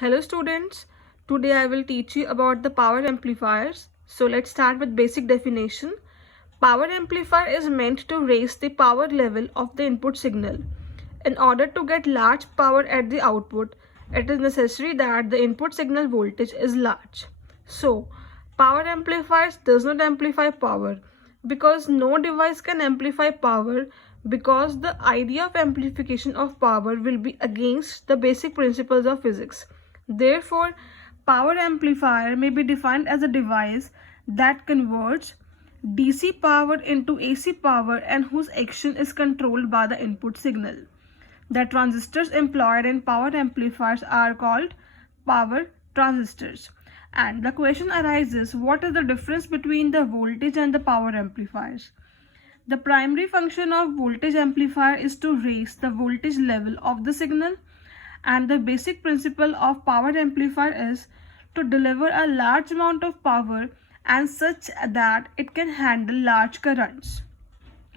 Hello students, today I will teach you about the power amplifiers. So let's start with basic definition. Power amplifier is meant to raise the power level of the input signal. In order to get large power at the output, it is necessary that the input signal voltage is large. So, power amplifiers does not amplify power because no device can amplify power, because the idea of amplification of power will be against the basic principles of physics. Therefore, power amplifier may be defined as a device that converts DC power into AC power and whose action is controlled by the input signal. The transistors employed in power amplifiers are called power transistors. And the question arises, what is the difference between the voltage and the power amplifiers? The primary function of voltage amplifier is to raise the voltage level of the signal, and the basic principle of power amplifier is to deliver a large amount of power and such that it can handle large currents.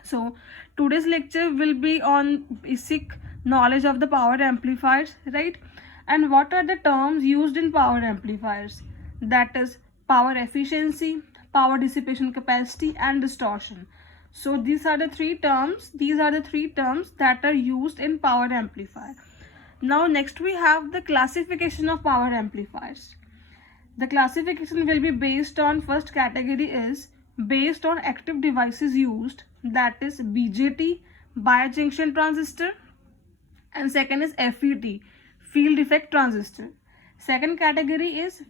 So today's lecture will be on basic knowledge of the power amplifiers, right? And what are the terms used in power amplifiers? That is power efficiency, power dissipation capacity, and distortion. So these are the three terms that are used in power amplifier. Now next we have the classification of power amplifiers. The classification will be based on, first category is based on active devices used, that is BJT, bijunction transistor, and second is FET, field effect transistor. Second category is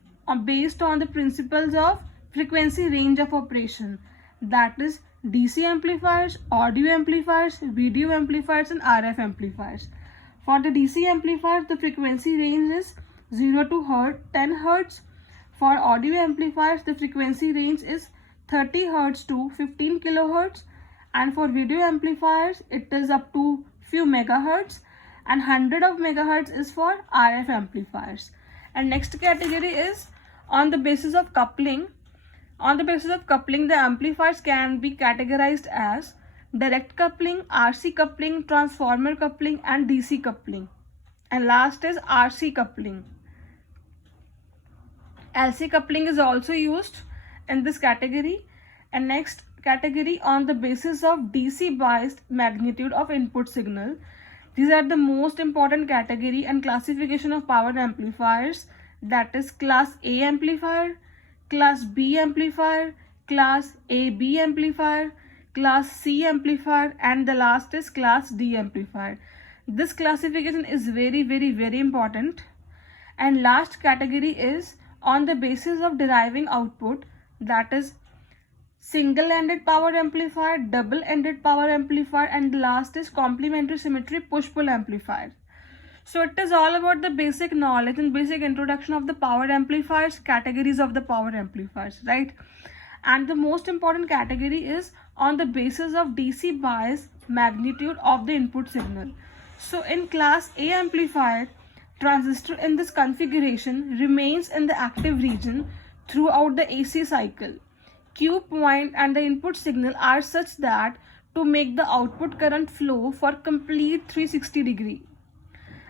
based on the principles of frequency range of operation, that is DC amplifiers, audio amplifiers, video amplifiers, and RF amplifiers. For the DC amplifiers, the frequency range is 0 to 10 Hz. For audio amplifiers, the frequency range is 30 Hz to 15 kHz. And for video amplifiers, it is up to few megahertz, and 100 of megahertz is for RF amplifiers. And next category is on the basis of coupling. On the basis of coupling, the amplifiers can be categorized as direct coupling, RC coupling, transformer coupling, and DC coupling. And last is RC coupling. LC coupling is also used in this category. And next category, on the basis of DC biased magnitude of input signal. These are the most important category and classification of power amplifiers, that is class A amplifier, class B amplifier, class AB amplifier, class C amplifier, and the last is class D amplifier. This classification is very important. And last category is on the basis of deriving output, that is single-ended power amplifier, double-ended power amplifier, and the last is complementary symmetry push-pull amplifier. So it is all about the basic knowledge and basic introduction of the power amplifiers, categories of the power amplifiers, right? And the most important category is on the basis of DC bias magnitude of the input signal. So in class A amplifier, transistor in this configuration remains in the active region throughout the AC cycle. Q point and the input signal are such that to make the output current flow for complete 360 degree.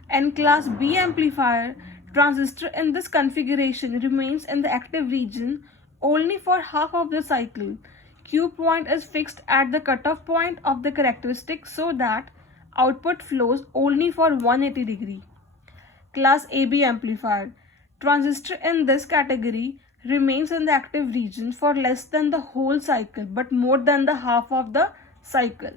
And class B amplifier, transistor in this configuration remains in the active region only for half of the cycle. Q point is fixed at the cutoff point of the characteristic so that output flows only for 180 degree. Class AB amplifier, transistor in this category remains in the active region for less than the whole cycle but more than the half of the cycle.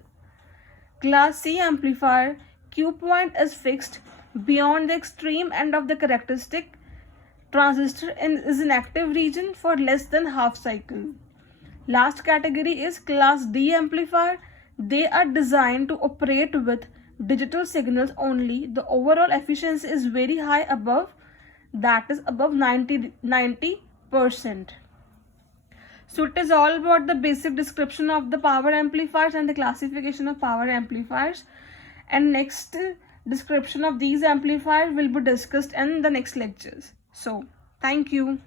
Class C amplifier, Q point is fixed beyond the extreme end of the characteristic. Transistor is in active region for less than half cycle. Last category is class D amplifier. They are designed to operate with digital signals only. The overall efficiency is very high, above 90%. So it is all about the basic description of the power amplifiers and the classification of power amplifiers. And next description of these amplifiers will be discussed in the next lectures. So thank you.